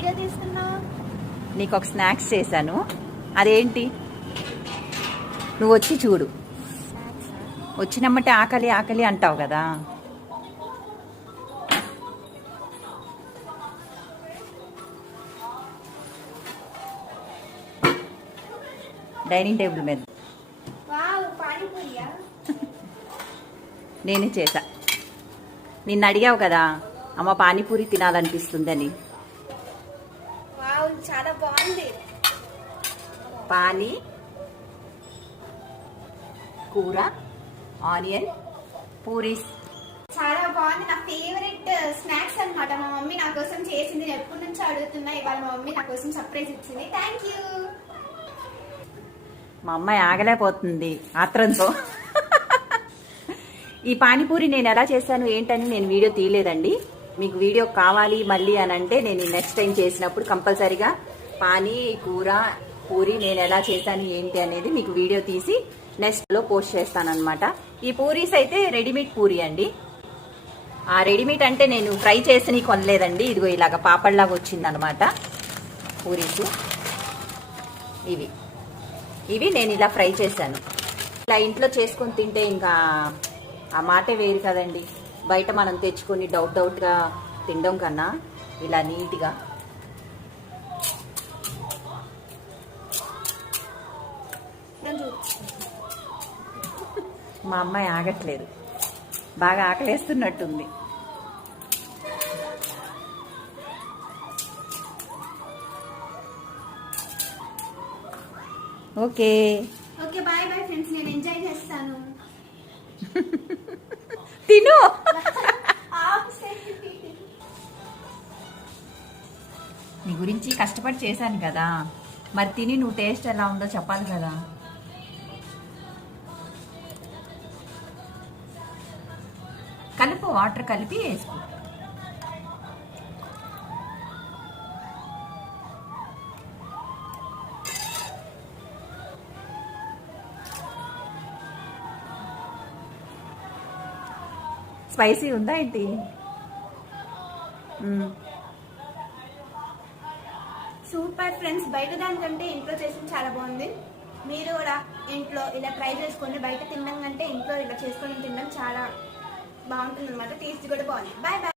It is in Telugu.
వీడియో తీస్తున్నావు? నీకు ఒక స్నాక్స్ చేశాను, అదేంటి నువ్వు వచ్చి చూడు. వచ్చినమ్మటే ఆకలి ఆకలి అంటావు కదా. డైనింగ్ టేబుల్ మీద నేనే చేశా. నిన్ను అడిగావు కదా అమ్మ పానీపూరి తినాలనిపిస్తుందని. చాలా బాగుంది. పానీ కూర ఆనియన్ పూరీస్ చాలా బాగుంది. నా ఫేవరెట్ స్నాక్స్ అన్నమాట. మా మమ్మీ నా కోసం చేసింది. నేను ఎప్పటి నుంచి అడుగుతున్నా, ఇవాళ మా మమ్మీ నా కోసం సర్ప్రైజ్ ఇచ్చింది. Thank you. మా అమ్మాయి ఆగలేకపోతుంది ఆత్రంతో. ఈ పానీపూరి నేను ఎలా చేశాను ఏంటని నేను వీడియో తీయలేదండి. మీకు వీడియో కావాలి మళ్ళీ అని అంటే నేను నెక్స్ట్ టైం చేసినప్పుడు కంపల్సరీగా పానీ కూర పూరి నేను ఎలా చేశాను ఏంటి అనేది మీకు వీడియో తీసి నెక్స్ట్లో పోస్ట్ చేస్తానన్నమాట. ఈ పూరీస్ అయితే రెడీమేడ్ పూరి అండి. ఆ రెడీమేడ్ అంటే నేను ఫ్రై చేసి కొనలేదండి. ఇదిగో ఇలాగ పాపడ్లాగా వచ్చిందనమాట పూరీస్. ఇవి నేను ఇలా ఫ్రై చేశాను. ఇలా ఇంట్లో చేసుకొని తింటే ఇంకా ఆ మాటే వేరు కదండి. బయట మనం తెచ్చుకొని డౌట్గా తినడం కన్నా ఇలా నీట్గా మా అమ్మాయి ఆగట్లేదు, బాగా ఆకలేస్తున్నట్టుంది. Okay okay, bye bye friends. నేను ఎంజాయ్ చేస్తాను. తిను. నీ గురించి కష్టపడి చేశాను కదా, మరి తిని నువ్వు టేస్ట్ ఎలా ఉందో చెప్పాలి కదా. కలుపు, వాటర్ కలిపి వేసుకో. స్పైసీ ఉందా ఏంటి? Super friends. బయట దానికంటే ఇంట్లో చేసిన చాలా బాగుంది. మీరు కూడా ఇంట్లో ఇలా ట్రై చేసుకోండి. బయట తినడం కంటే ఇంట్లో ఇలా చేసుకొని తినడం చాలా బాగుంటుంది అనమాట. టేస్ట్ కూడా బాగుంది. Bye bye.